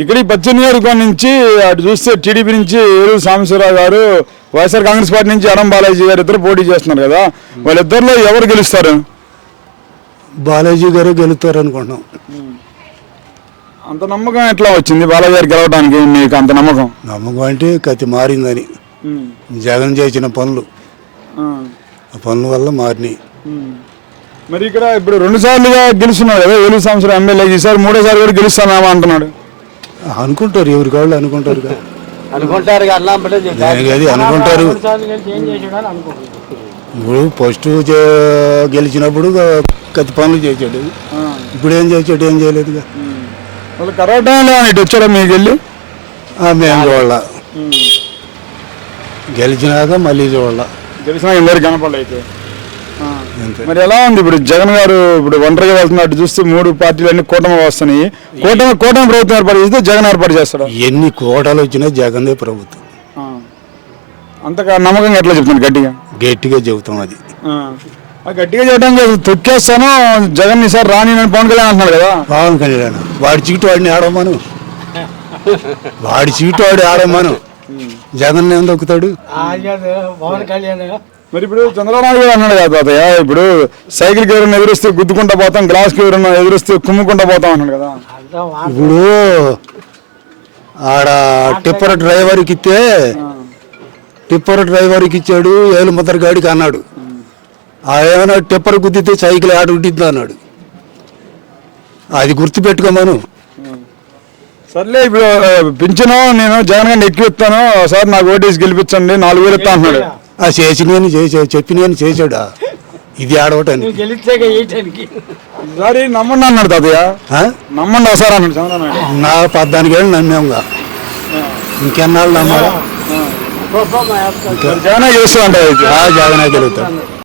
ఇక్కడ ఈ పశ్చిమ నియోజకవర్గం నుంచి అటు చూస్తే టీడీపీ నుంచి ఏలూరు సాంబశివరావు గారు, వైఎస్ఆర్ కాంగ్రెస్ పార్టీ నుంచి అడం బాలాజీ గారు ఇద్దరు పోటీ చేస్తున్నారు కదా, వాళ్ళిద్దరిలో ఎవరు గెలుస్తారు? బాలాజీ గారు గెలుస్తారు అనుకుంటున్నాం. అంత నమ్మకం ఎట్లా వచ్చింది బాలాజీ గారు గెలవడానికి? మీకు అంత నమ్మకం? నమ్మకం అంటే కత్తి మారిందని, జగన్ చేసిన పనులు, ఆ పనుల వల్ల మారినాయి. మరి ఇక్కడ ఇప్పుడు 2 సార్లుగా గెలుస్తున్నాడు కదా ఏలూరు సాంబశివరావు ఎమ్మెల్యే, ఈసారి 3వ సారి కూడా గెలుస్తామేమో అంటున్నాడు. అనుకుంటారు, ఎవరికి వాళ్ళు అనుకుంటారు, అనుకుంటారు అది అనుకుంటారు. ఇప్పుడు ఫస్ట్ గెలిచినప్పుడు కత్తి పనులు చేసాడు, ఇప్పుడు ఏం చేసాడు? ఏం చేయలేదుగా. వాళ్ళు కరోటాలో ఇటు వచ్చాడా మీకు వెళ్ళి? మేము చూడాల, గెలిచినాక మళ్ళీ చూడాల, గెలిచినా అందరికి కనపడలేదు. మరి ఎలా ఉంది ఇప్పుడు జగన్ గారు ఇప్పుడు ఒంటరిగా వెళ్తున్నట్టు చూస్తే 3 పార్టీలన్నీ కూటమి వస్తున్నాయి, కూటమి ప్రభుత్వం ఏర్పాటు చేస్తే జగన్ ఏర్పాటు చేస్తాడు. ఎన్ని కోటాలు వచ్చినా జగన్దే ప్రభుత్వం. అంతగా నమ్మకంగా ఎట్లా చెప్తాను? గట్టిగా చెబుతాం. అది గట్టిగా చెప్పడానికి తొక్కేస్తాను జగన్ ఈసారి రాని పవన్ కళ్యాణ్ అంటున్నాడు కదా. పవన్ కళ్యాణ్ వాడి సీటు వాడిని ఆడమను, వాడి సీటు వాడి ఆడమను, జగన్ ఏం దొక్కుతాడు? పవన్ కళ్యాణ్. మరి ఇప్పుడు చంద్రబాబు నాయుడు గారు అన్నాడు కదా తాతయ్య, ఇప్పుడు సైకిల్కి ఎవరైనా ఎదురిస్తే గుద్దుకుంటా పోతాం, గ్లాస్కి ఎవరైనా ఎదురిస్తే కుమ్ముకుంటా పోతాం అన్నాడు కదా. ఇప్పుడు ఆడ టిప్పర్ డ్రైవర్కి ఇస్తే టిప్పర్ డ్రైవర్కి ఇచ్చాడు, ఏలు ముద్ర గాడికి అన్నాడు. ఏమైనా టిప్పర్ గుద్దితే సైకిల్ ఆడ ఉంటుంది అన్నాడు. అది గుర్తుపెట్టుకోమను. సర్లే ఇప్పుడు పింఛను నేను జగన్ గారిని ఎక్కిస్తాను, సార్ నాకు ఓటేసి గెలిపించండి, 4,000 ఇస్తా అంటున్నాడు. చేసినని చెప్పినని చేసాడా? ఇది ఆడవటానికి ఈసారి నమ్మండి అన్నాడు తాతయ్య. నమ్మండి సార్ అన్నాడు చంద్రబాబు నాయుడు. నా 14 ఏళ్ళు నమ్మాంగా, ఇంకెన్నాళ్ళు నమ్మాలి? జగనే చేస్తూ ఉంటాయి. జగనే గెలుగుతాడు.